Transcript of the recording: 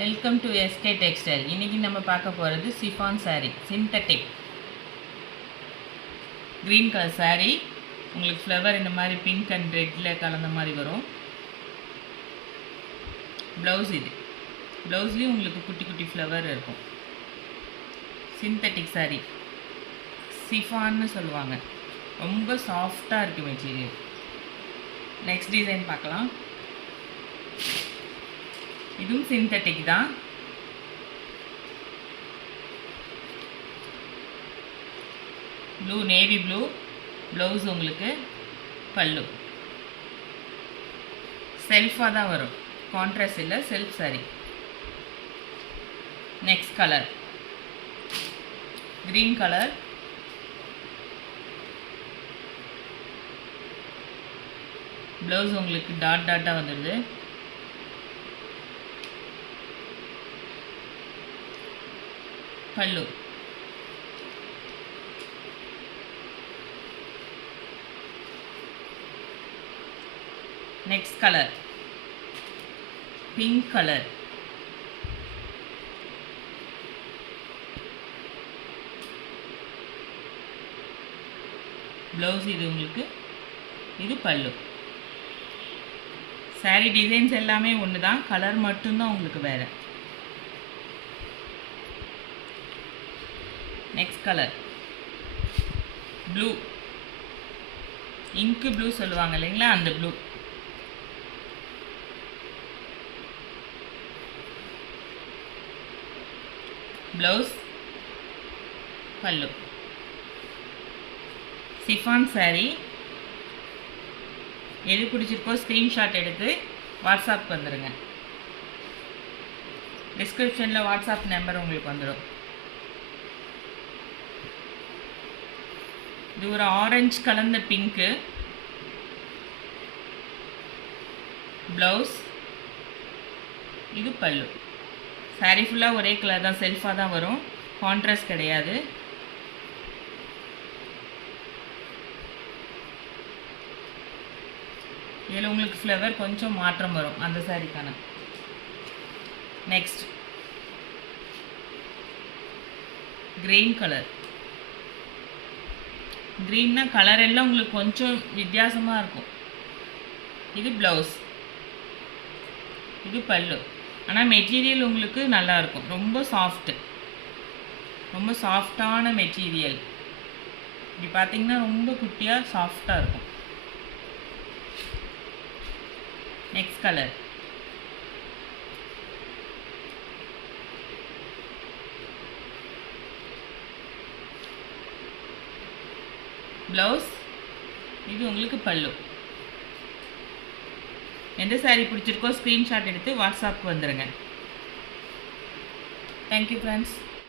Welcome to SK textile. இன்றைக்கி நம்ம பார்க்க போகிறது chiffon sari, synthetic green colour sari. உங்களுக்கு ஃப்ளவர் இந்த மாதிரி பிங்க் அண்ட் ரெட்டில் கலந்த மாதிரி வரும். ப்ளவுஸ் இது. ப்ளவுஸ்லேயும் உங்களுக்கு குட்டி குட்டி ஃப்ளவர் இருக்கும். சிந்தட்டிக் சாரீ, சிஃபான்னு சொல்லுவாங்க. ரொம்ப சாஃப்டாக இருக்குது மெட்டீரியல். நெக்ஸ்ட் டிசைன் பார்க்கலாம். இதுவும் சிந்தட்டிக் தான். ப்ளூ, நேவி ப்ளூ ப்ளவுஸ், உங்களுக்கு பல்லு. செல்ஃபாக தான் வரும், கான்ட்ராஸ்ட் இல்லை, self sorry. Next colour green colour. Blouse உங்களுக்கு டாட் டாட்டாக வந்துடுது. பல்லு. Next colour pink colour. Blouse இது உங்களுக்கு, இது பல்லு. சாரீ டிசைன்ஸ் எல்லாமே ஒன்று தான், கலர் மட்டும்தான் உங்களுக்கு வேறு. நெக்ஸ்ட் கலர் ப்ளூ, இங்கு ப்ளூ சொல்லுவாங்க இல்லைங்களா, அந்த ப்ளூ. ப்ளவுஸ், பல்லு. சிஃபான் சாரீ. எது பிடிச்சிருக்கோ ஸ்க்ரீன்ஷாட் எடுத்து வாட்ஸ்அப் வந்துடுங்க. டிஸ்கிரிப்ஷனில் வாட்ஸ்அப் நம்பர் உங்களுக்கு வந்துடும். இது ஒரு ஆரஞ்சு கலந்த பிங்க்கு. ப்ளவுஸ், இது பல்லு. சாரீ ஃபுல்லாக ஒரே கலர் தான், செல்ஃபாக தான் வரும், கான்ட்ராஸ்ட் கிடையாது. இதில் உங்களுக்கு ஃப்ளவர் கொஞ்சம் மாற்றம் வரும் அந்த சாரீக்கான. Next green colour. க்ரீன்னா கலர் எல்லாம் உங்களுக்கு கொஞ்சம் வித்தியாசமாக இருக்கும். இது ப்ளவுஸ், இது பல்லு. ஆனால் மெட்டீரியல் உங்களுக்கு நல்லாயிருக்கும், ரொம்ப சாஃப்ட்டு, ரொம்ப சாஃப்டான மெட்டீரியல். இப்படி பார்த்தீங்கன்னா ரொம்ப குட்டியாக சாஃப்டாக இருக்கும். நெக்ஸ்ட் கலர் ப்ளவுஸ், இது உங்களுக்கு பல்லு. எந்த சாரீ பிடிச்சிருக்கோ ஸ்க்ரீன்ஷாட் எடுத்து வாட்ஸ்அப்புக்கு வந்துடுங்க. Thank you friends.